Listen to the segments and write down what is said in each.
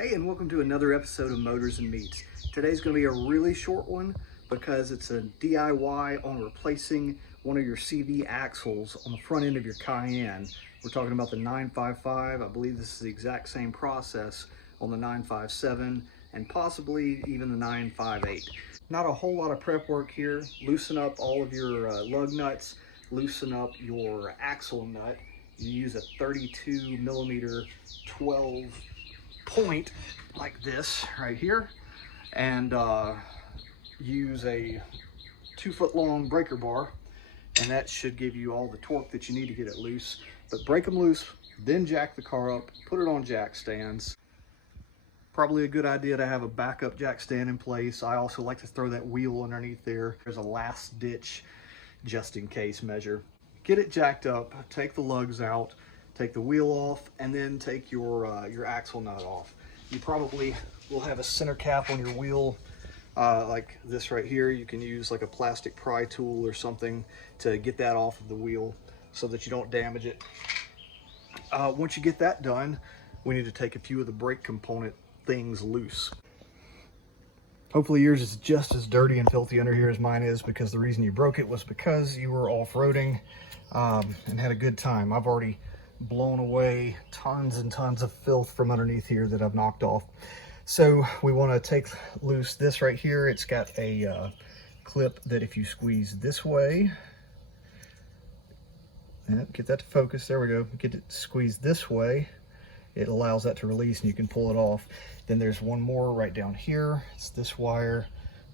Hey, and welcome to another episode of Motors and Meats. Today's going to be a really short one because it's a DIY on replacing one of your CV axles on the front end of your Cayenne. We're talking about the 955. I believe this is the exact same process on the 957 and possibly even the 958. Not a whole lot of prep work here. Loosen up all of your lug nuts, loosen up your axle nut. You use a 32 millimeter 12 point like this right here, and use a 2 foot long breaker bar, and that should give you all the torque that you need to get it loose. But break them loose, then jack the car up, put it on jack stands. Probably a good idea to have a backup jack stand in place. I also like to throw that wheel underneath there. There's a last ditch just in case measure. Get it jacked up, take the lugs out, take the wheel off, and then take your axle nut off. You probably will have a center cap on your wheel like this right here. You can use like a plastic pry tool or something to get that off of the wheel so that you don't damage it. Once you get that done, we need to take a few of the brake component things loose. Hopefully yours is just as dirty and filthy under here as mine is, because the reason you broke it was because you were off-roading and had a good time. I've already blown away tons and tons of filth from underneath here that I've knocked off. So we want to take loose this right here. It's got a clip that if you squeeze this way, get that to focus, there we go, get it squeezed this way, it allows that to release and you can pull it off. Then there's one more right down here. It's this wire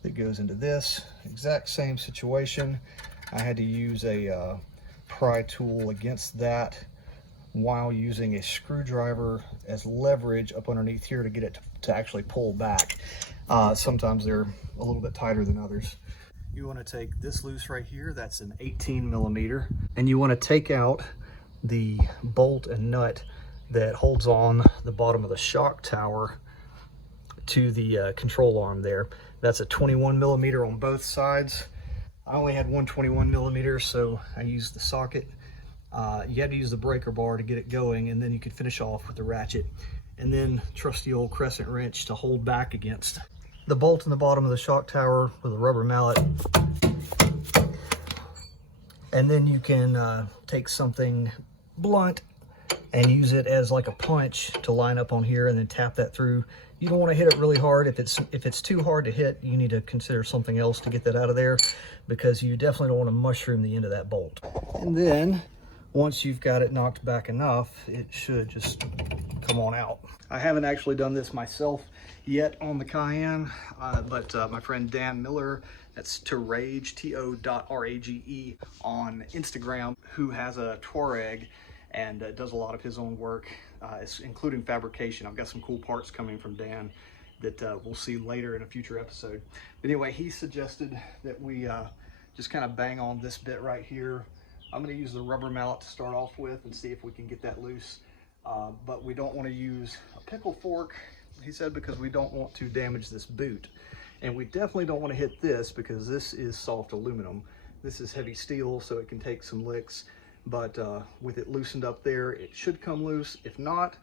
that goes into this. Exact same situation. I had to use a pry tool against that while using a screwdriver as leverage up underneath here to get it to actually pull back. Sometimes they're a little bit tighter than others. You want to take this loose right here, that's an 18 millimeter, and you want to take out the bolt and nut that holds on the bottom of the shock tower to the control arm there. That's a 21 millimeter on both sides. I only had one 21 millimeter, so I used the socket. You had to use the breaker bar to get it going, and then you could finish off with the ratchet, and then trusty old crescent wrench to hold back against. The bolt in the bottom of the shock tower with a rubber mallet, and then you can take something blunt and use it as like a punch to line up on here and then tap that through. You don't want to hit it really hard. If it's too hard to hit, you need to consider something else to get that out of there, because you definitely don't want to mushroom the end of that bolt. And then once you've got it knocked back enough, it should just come on out. I haven't actually done this myself yet on the Cayenne, but my friend Dan Miller, that's Touareg, T-O.R-A-G-E on Instagram, who has a Touareg and does a lot of his own work, including fabrication. I've got some cool parts coming from Dan that we'll see later in a future episode. But anyway, he suggested that we just kind of bang on this bit right here. I'm going to use the rubber mallet to start off with and see if we can get that loose. But we don't want to use a pickle fork, he said, because we don't want to damage this boot. And we definitely don't want to hit this because this is soft aluminum. This is heavy steel, so it can take some licks. But with it loosened up there, it should come loose. If not,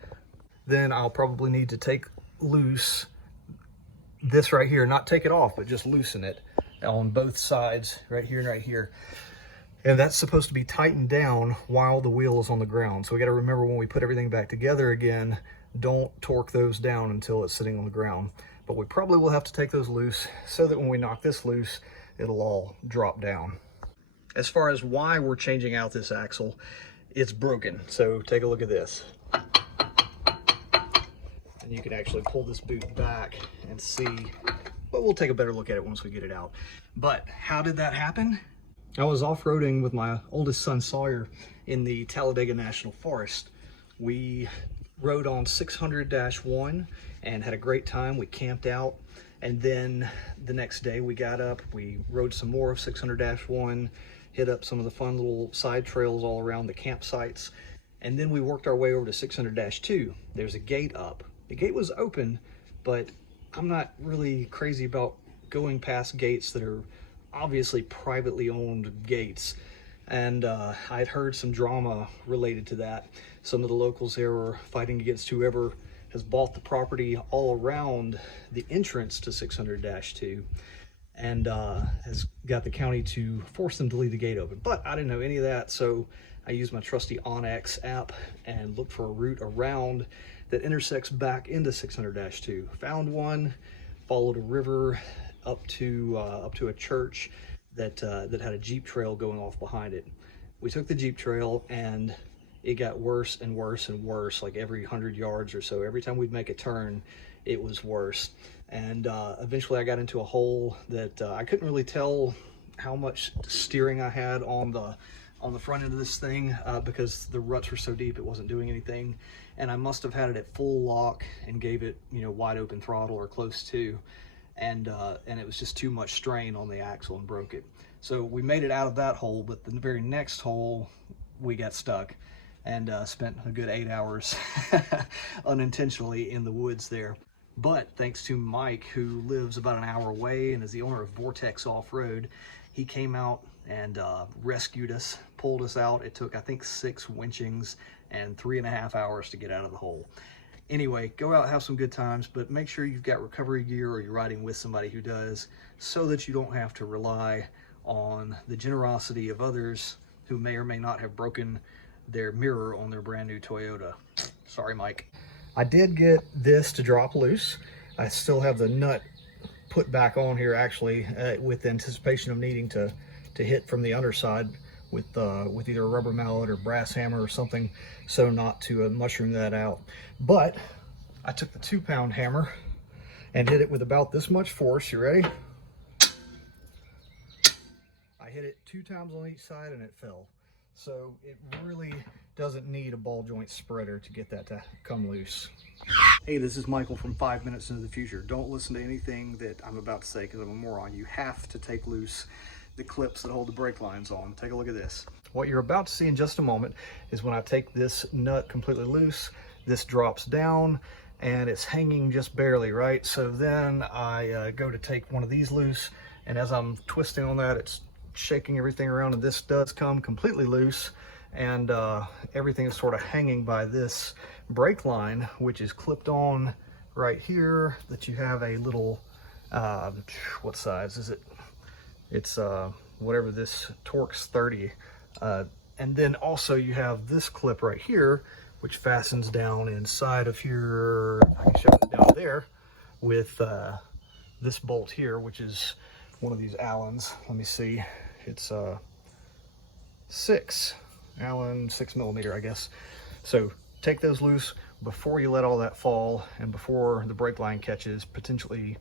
then I'll probably need to take loose this right here. Not take it off, but just loosen it on both sides, right here and right here. And that's supposed to be tightened down while the wheel is on the ground. So we got to remember, when we put everything back together again, don't torque those down until it's sitting on the ground. But we probably will have to take those loose so that when we knock this loose, it'll all drop down. As far as why we're changing out this axle, it's broken. So take a look at this. And you can actually pull this boot back and see, but we'll take a better look at it once we get it out. But how did that happen? I was off-roading with my oldest son Sawyer in the Talladega National Forest. We rode on 600-1 and had a great time. We camped out, and then the next day we got up, we rode some more of 600-1, hit up some of the fun little side trails all around the campsites, and then we worked our way over to 600-2. There's a gate up. The gate was open, but I'm not really crazy about going past gates that are obviously privately owned gates. And I'd heard some drama related to that. Some of the locals there were fighting against whoever has bought the property all around the entrance to 600-2 and has got the county to force them to leave the gate open. But I didn't know any of that, so I used my trusty OnX app and looked for a route around that intersects back into 600-2. Found one, followed a river up to a church that had a Jeep trail going off behind it. We took the Jeep trail and it got worse and worse and worse, like every 100 yards or so. Every time we'd make a turn, it was worse. And eventually I got into a hole that I couldn't really tell how much steering I had on the front end of this thing because the ruts were so deep it wasn't doing anything. And I must have had it at full lock and gave it, you know, wide open throttle or close to. And it was just too much strain on the axle and broke it. So we made it out of that hole, but the very next hole we got stuck and spent a good 8 hours unintentionally in the woods there. But thanks to Mike, who lives about an hour away and is the owner of Vortex Off-Road, he came out and rescued us, pulled us out. It took, I think, 6 winchings and 3.5 hours to get out of the hole. Anyway, go out, have some good times, but make sure you've got recovery gear or you're riding with somebody who does, so that you don't have to rely on the generosity of others who may or may not have broken their mirror on their brand new Toyota. Sorry, Mike. I did get this to drop loose. I still have the nut put back on here, actually, with anticipation of needing to hit from the underside with either a rubber mallet or brass hammer or something, so not to mushroom that out. But I took the 2-pound hammer and hit it with about this much force. You ready? I hit it 2 times on each side and it fell. So it really doesn't need a ball joint spreader to get that to come loose. Hey, this is Michael from 5 Minutes into the Future. Don't listen to anything that I'm about to say because I'm a moron. You have to take loose the clips that hold the brake lines on. Take a look at this. What you're about to see in just a moment is when I take this nut completely loose, this drops down and it's hanging just barely, right? So then I go to take one of these loose, and as I'm twisting on that, it's shaking everything around, and this does come completely loose, and everything is sort of hanging by this brake line, which is clipped on right here, that you have a little, what size is it? It's whatever this Torx 30. And then also you have this clip right here, which fastens down inside of here. I can show it down there with this bolt here, which is one of these Allens. Let me see. It's Allen 6mm, I guess. So take those loose before you let all that fall and before the brake line catches, potentially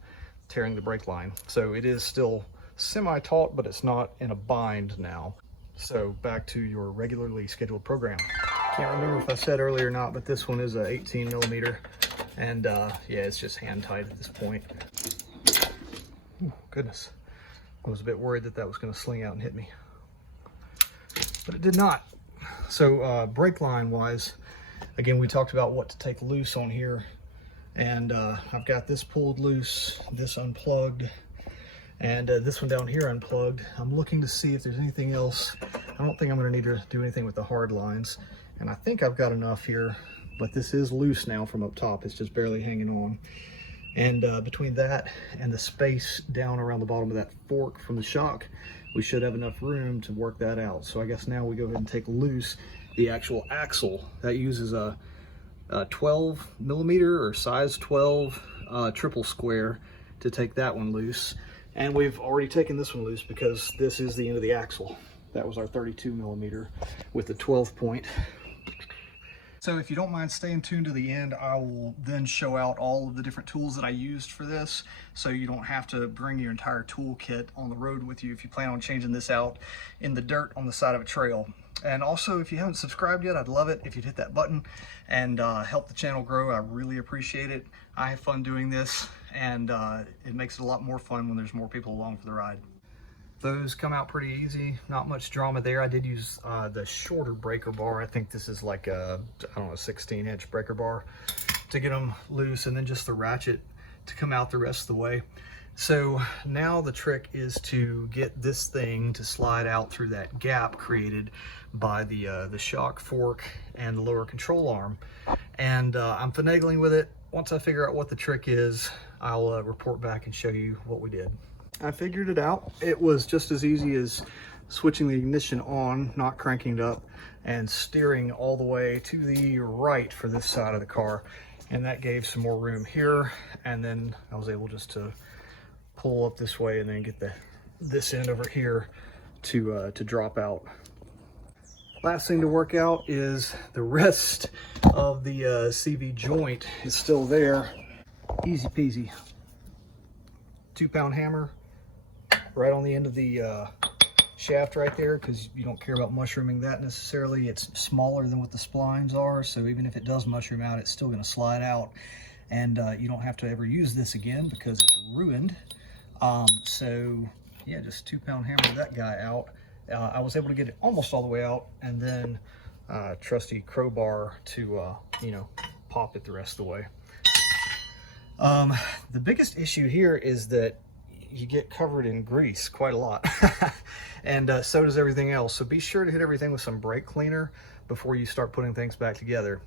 tearing the brake line. So it is still semi-taut, but it's not in a bind now. So back to your regularly scheduled program. Can't remember if I said earlier or not, but this one is a 18mm, and yeah, it's just hand tight at this point. Ooh, goodness. I was a bit worried that that was going to sling out and hit me, but it did not. So brake line wise, again, we talked about what to take loose on here, and I've got this pulled loose, this unplugged, and this one down here unplugged. I'm looking to see if there's anything else. I don't think I'm going to need to do anything with the hard lines, and I think I've got enough here, but this is loose now from up top. It's just barely hanging on. And between that and the space down around the bottom of that fork from the shock, we should have enough room to work that out. So I guess now we go ahead and take loose the actual axle. That uses a 12mm or size 12 triple square to take that one loose. And we've already taken this one loose because this is the end of the axle. That was our 32mm with the 12 point. So if you don't mind staying tuned to the end, I will then show out all of the different tools that I used for this, so you don't have to bring your entire toolkit on the road with you if you plan on changing this out in the dirt on the side of a trail. And also, if you haven't subscribed yet, I'd love it if you'd hit that button and help the channel grow. I really appreciate it. I have fun doing this, and it makes it a lot more fun when there's more people along for the ride. Those come out pretty easy, not much drama there. I did use the shorter breaker bar. I think this is like a, I don't know, 16-inch breaker bar to get them loose, and then just the ratchet to come out the rest of the way. So now the trick is to get this thing to slide out through that gap created by the shock fork and the lower control arm. And I'm finagling with it. once I figure out what the trick is, I'll report back and show you what we did. I figured it out. It was just as easy as switching the ignition on, not cranking it up, and steering all the way to the right for this side of the car. And that gave some more room here. And then I was able just to pull up this way and then get this end over here to drop out. Last thing to work out is the rest of the CV joint is still there. Easy peasy. 2-pound hammer right on the end of the shaft right there, because you don't care about mushrooming that necessarily. It's smaller than what the splines are, so even if it does mushroom out, it's still going to slide out, and you don't have to ever use this again because it's ruined. So yeah, just 2-pound hammer that guy out. I was able to get it almost all the way out, and then trusty crowbar to you know, pop it the rest of the way. The biggest issue here is that you get covered in grease quite a lot, and so does everything else. So be sure to hit everything with some brake cleaner before you start putting things back together.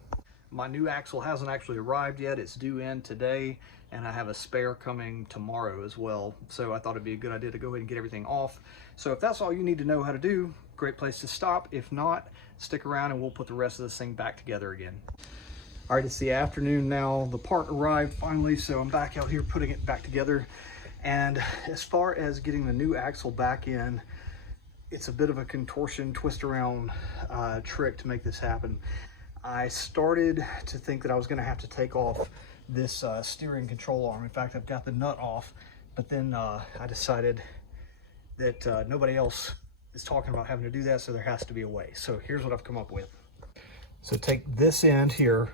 My new axle hasn't actually arrived yet. It's due in today, and I have a spare coming tomorrow as well. So I thought it'd be a good idea to go ahead and get everything off. So if that's all you need to know how to do, great place to stop. If not, stick around and we'll put the rest of this thing back together again. All right, it's the afternoon now. The part arrived finally, so I'm back out here putting it back together. And as far as getting the new axle back in, it's a bit of a contortion, twist around trick to make this happen. I started to think that I was gonna have to take off this steering control arm. In fact, I've got the nut off, but then I decided that nobody else is talking about having to do that, so there has to be a way. So here's what I've come up with. So take this end here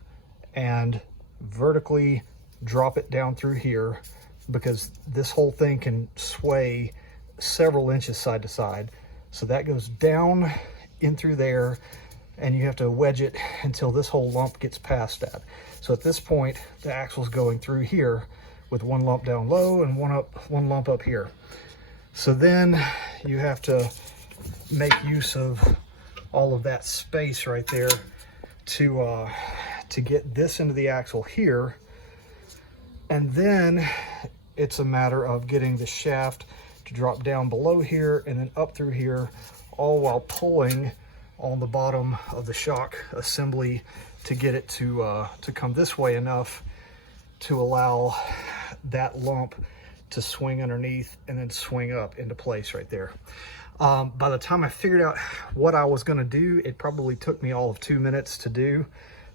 and vertically drop it down through here, because this whole thing can sway several inches side to side. So that goes down in through there, and you have to wedge it until this whole lump gets past that. So at this point, the axle's going through here with one lump down low and one lump up here. So then you have to make use of all of that space right there to get this into the axle here. And then it's a matter of getting the shaft to drop down below here and then up through here, all while pulling on the bottom of the shock assembly to get it to come this way enough to allow that lump to swing underneath and then swing up into place right there. By the time I figured out what I was gonna do, it probably took me all of 2 minutes to do.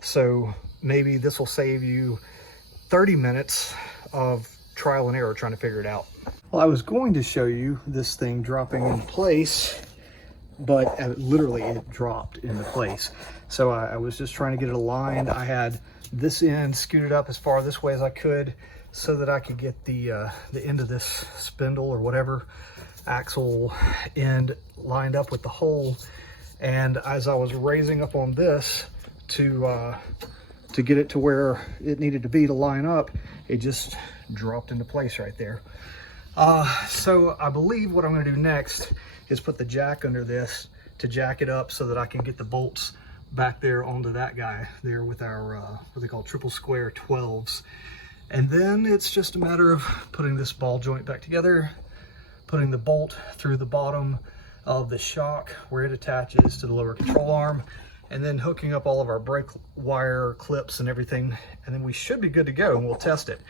So maybe this will save you 30 minutes of trial and error trying to figure it out. Well, I was going to show you this thing dropping in place, but literally it dropped into place. So I was just trying to get it aligned. I had this end scooted up as far this way as I could so that I could get the end of this spindle or whatever axle end lined up with the hole. And as I was raising up on this to get it to where it needed to be to line up, it just dropped into place right there. So I believe what I'm going to do next is put the jack under this to jack it up so that I can get the bolts back there onto that guy there with our what they call triple square 12s. And then it's just a matter of putting this ball joint back together, putting the bolt through the bottom of the shock where it attaches to the lower control arm, and then hooking up all of our brake wire clips and everything, and then we should be good to go, and we'll test it.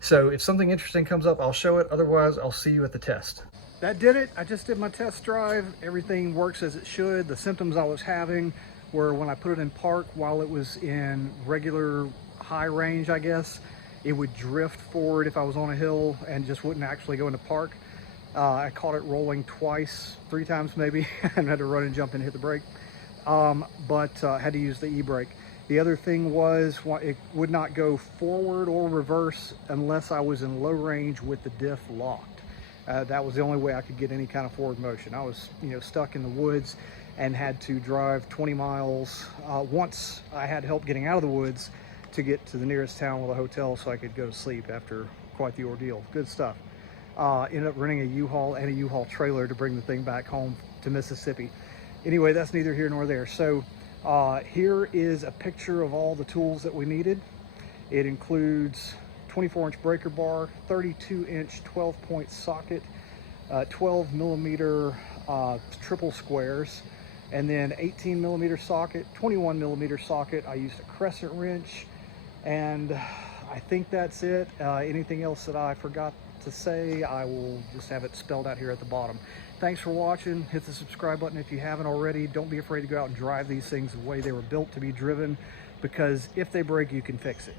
So if something interesting comes up, I'll show it. Otherwise, I'll see you at the test. That did it. I just did my test drive. Everything works as it should. The symptoms I was having were when I put it in park while it was in regular high range, I guess, it would drift forward if I was on a hill and just wouldn't actually go into park. I caught it rolling twice, 3 times maybe, and had to run and jump and hit the brake. But had to use the e-brake. The other thing was it would not go forward or reverse unless I was in low range with the diff locked. That was the only way I could get any kind of forward motion. I was, stuck in the woods and had to drive 20 miles. Once I had help getting out of the woods to get to the nearest town with a hotel so I could go to sleep after quite the ordeal. Good stuff. Ended up renting a U-Haul and a U-Haul trailer to bring the thing back home to Mississippi. Anyway, that's neither here nor there. So here is a picture of all the tools that we needed. It includes 24-inch breaker bar, 32-inch 12-point socket, 12 millimeter triple squares, and then 18 millimeter socket, 21 millimeter socket. I used a crescent wrench, and I think that's it. Anything else that I forgot to say, I will just have it spelled out here at the bottom. Thanks for watching. Hit the subscribe button if you haven't already. Don't be afraid to go out and drive these things the way they were built to be driven, because if they break, you can fix it.